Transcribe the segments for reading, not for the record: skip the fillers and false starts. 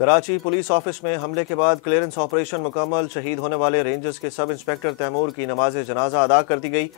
Karachi police office में हमले के बाद क्लियरेंस ऑपरेशन मुकम्मल। शहीद होने वाले रेंजर्स के सब इंस्पेक्टर तैमूर की नमाज जनाजा अदा कर दी गई।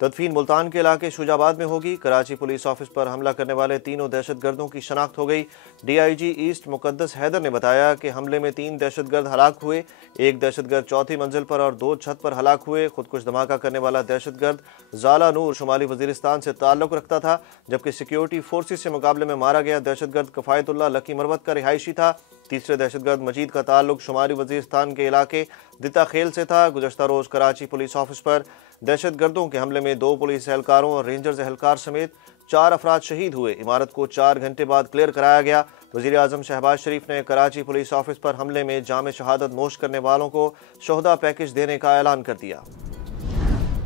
तदफीन मुल्तान के इलाके शुजाबाद में होगी। कराची पुलिस ऑफिस पर हमला करने वाले तीनों दहशतगर्दों की शनाख्त हो गई। DIG ईस्ट मुकद्दस हैदर ने बताया कि हमले में 3 दहशतगर्द हलाक हुए, एक दहशतगर्द चौथी मंजिल पर और 2 छत पर हलाक हुए। खुदकुश धमाका करने वाला दहशतगर्द ज़ाला नूर शुमाली वजीरिस्तान से ताल्लुक रखता था, जबकि सिक्योरिटी फोर्सेस से मुकाबले में मारा गया दहशतगर्द कफ़ायतुल्लाह लकी मरवत का रिहायशी था। तीसरे दहशतगर्द मजीद का ताल्लुक शुमाली वजीरिस्तान के इलाके दिता खेल से था। गुज़श्ता रोज़ कराची पुलिस ऑफिस पर दहशतगर्दों के हमले में 2 पुलिस एहलकारों और रेंजर्स एहलकार समेत 4 अफराद शहीद हुए। इमारत को 4 घंटे बाद क्लियर कराया गया। वज़ीर आज़म शहबाज शरीफ ने कराची पुलिस ऑफिस पर हमले में जाम शहादत नोश करने वालों को शोहदा पैकेज देने का ऐलान कर दिया।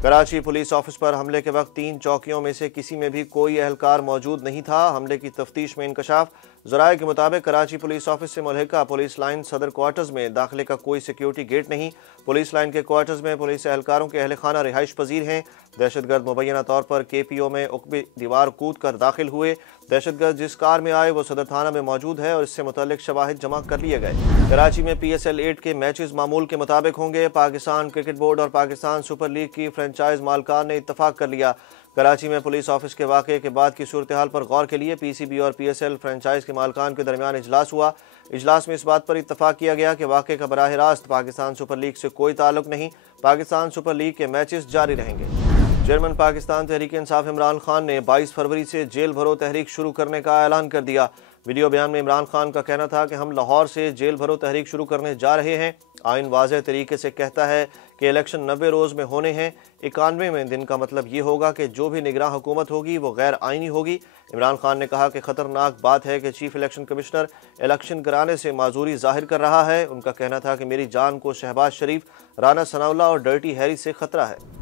कराची पुलिस ऑफिस पर हमले के वक्त 3 चौकियों में से किसी में भी कोई एहलकार मौजूद नहीं था। हमले की तफ्तीश में इंकशाफ। ज़राए के मुताबिक कराची पुलिस ऑफिस से मुल्हिका पुलिस लाइन सदर क्वार्टर्स में दाखिले का कोई सिक्योरिटी गेट नहीं। पुलिस लाइन के क्वार्टर्स में पुलिस एहलकारों के अहल खाना रिहाइश पजीर हैं। दहशतगर्द मुबैना तौर पर KPO में उकबी दीवार कूद कर दाखिल हुए। दहशतगर्द जिस कार में आए वो सदर थाना में मौजूद है और इससे मुतल्लिक शवाहिद जमा कर लिए गए। कराची में PSL 8 के मैचेस मामूल के मुताबिक होंगे। पाकिस्तान क्रिकेट बोर्ड और पाकिस्तान सुपर लीग की फ्रेंचाइज मालकान ने इत्तफाक कर लिया। कराची में पुलिस ऑफिस के वाक़े के बाद की सूरत हाल पर गौर के लिए PCB और PSL फ्रेंचाइज के मालकान के दरमियान इजलास हुआ। इजलास में इस बात पर इत्तफाक किया गया कि वाक़े का बराह रास्त पाकिस्तान सुपर लीग से कोई ताल्लुक नहीं। पाकिस्तान सुपर लीग के मैचेस जारी रहेंगे। चेयरमैन पाकिस्तान तहरीक इंसाफ इमरान खान ने 22 फरवरी से जेल भरो तहरीक शुरू करने का ऐलान कर दिया। वीडियो बयान में इमरान खान का कहना था कि हम लाहौर से जेल भरो तहरीक शुरू करने जा रहे हैं। आइन वाज़ेह तरीके से कहता है कि इलेक्शन 90 रोज़ में होने हैं। 91वें दिन का मतलब ये होगा कि जो भी निगरान हुकूमत होगी वो गैर आइनी होगी। इमरान खान ने कहा कि ख़तरनाक बात है कि चीफ इलेक्शन कमिश्नर इलेक्शन कराने से माजूरी जाहिर कर रहा है। उनका कहना था कि मेरी जान को शहबाज शरीफ, राना सनाउल्लाह और डर्टी हैरी से खतरा है।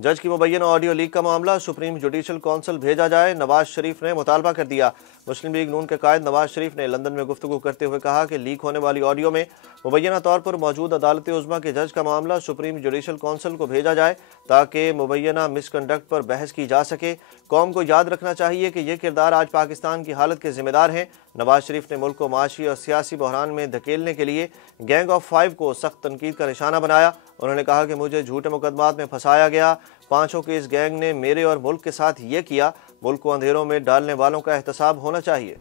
जज की मुबैना ऑडियो लीक का मामला सुप्रीम जुडिशल कौंसिल भेजा जाए, नवाज शरीफ ने मुतालबा कर दिया। मुस्लिम लीग नून के कायद नवाज शरीफ ने लंदन में गुफ्तगू करते हुए कहा कि लीक होने वाली ऑडियो में मुबैना तौर पर मौजूद अदालत उज़्मा के जज का मामला सुप्रीम जुडिशल कौंसिल को भेजा जाए ताकि मुबैना मिसकंडक्ट पर बहस की जा सके। कौम को याद रखना चाहिए कि ये किरदार आज पाकिस्तान की हालत के जिम्मेदार हैं। नवाज शरीफ ने मुल्क को माशी और सियासी बहरान में धकेलने के लिए गैंग ऑफ 5 को सख्त तनकीद का निशाना बनाया। उन्होंने कहा कि मुझे झूठे मुकदमात में फंसाया गया। 5 के इस गैंग ने मेरे और मुल्क के साथ ये किया। मुल्क को अंधेरों में डालने वालों का एहतसाब होना चाहिए।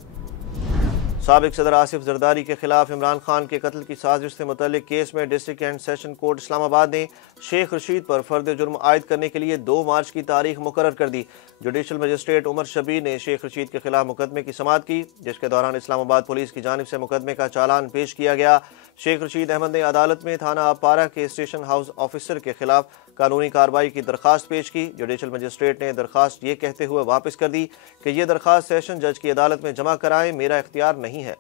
साबिक सदर आसिफ जरदारी के खिलाफ इमरान खान के कत्ल की साजिश से मुतल्लिक केस में district and session court Islamabad ने शेख रशीद पर फर्द जुर्म आयद करने के लिए 2 मार्च की तारीख मुकर्रर कर दी। जुडिशल मजिस्ट्रेट उमर शबीर ने शेख रशीद के खिलाफ मुकदमे की समाअत की, जिसके दौरान इस्लामाबाद पुलिस की जानिब से मुकदमे का चालान पेश किया गया। शेख रशीद अहमद ने अदालत में थाना अपारा के स्टेशन हाउस ऑफिसर के खिलाफ कानूनी कार्रवाई की दरख्वास्त पेश की। जुडिशल मजिस्ट्रेट ने दरख्वास्त ये कहते हुए वापस कर दी कि यह दरख्वास्त सेशन जज की अदालत में जमा कराएं, मेरा इख्तियार नहीं है।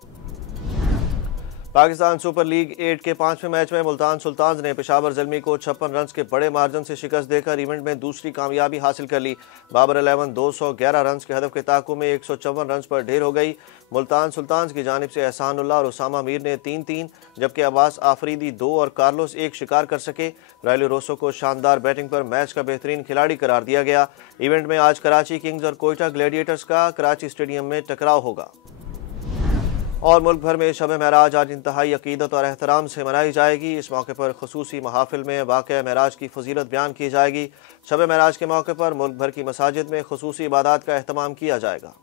पाकिस्तान सुपर लीग 8 के 5वें मैच में मुल्तान सुल्तान्स ने पेशावर ज़ल्मी को 56 रन के बड़े मार्जिन से शिकस्त देकर इवेंट में दूसरी कामयाबी हासिल कर ली। बाबर 11 211 रन के हदफ के ताकू में 154 रन पर ढेर हो गई। मुल्तान सुल्तान्स की जानिब से एहसानुल्लाह और उसामा मीर ने 3-3 जबकि अब्बास आफरीदी 2 और कार्लोस 1 शिकार कर सके। रायलो रोसो को शानदार बैटिंग पर मैच का बेहतरीन खिलाड़ी करार दिया गया। इवेंट में आज कराची किंग्स और कोयटा ग्लैडिएटर्स का कराची स्टेडियम में टकराव होगा। और मुल्क भर में शब महराज आज इंतहाई अकीदत और एहतराम से मनाई जाएगी। इस मौके पर खसूसी महाफिल में वाक़या महराज की फजीलत बयान की जाएगी। शब महराज के मौके पर मुल्क भर की मसाजिद में खसूसी इबादत का एहतमाम किया जाएगा।